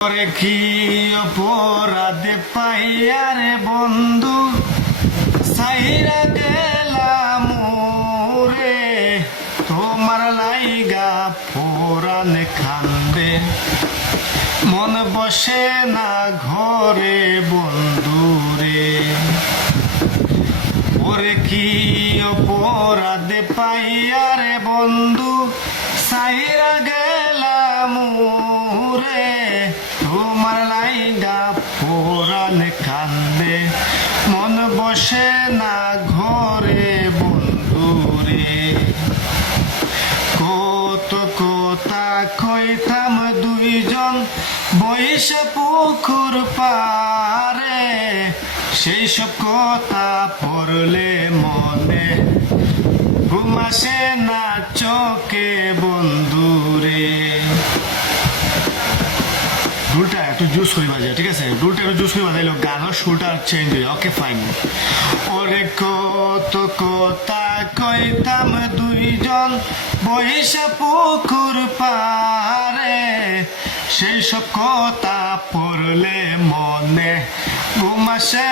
করে কি অপরাধ পাইয়ারে বন্ধু সাইরা গেলাম রে, তোমার লাইগা পোরান খান্দে মন বসে না ঘরে বন্ধু রে। ওরে কি অপরাধ পাইয়ারে বন্ধু সাইরা গেলাম রে, তোমার লাইগা পোরান কান্দে মন বসে না ঘরে বন্ধু রে। কত কথা কইতাম দুইজন বইসে পুকুর পারে, সেই সব কথা পড়লে মনে ঘুম আসে না চোখে বন্ধু রে। ডুলটা একটু জুস করে বাজে, ঠিক আছে? ডুলটা একটু জুস করে বাজাইলো, গানের সুরটা চেঞ্জ হয়ে, ওকে ফাইন। ওরে কত কথা কইতাম দুইজন বইসা পুকুর পারে, সেই সব কথা পড়লে মনে ঘুম আসে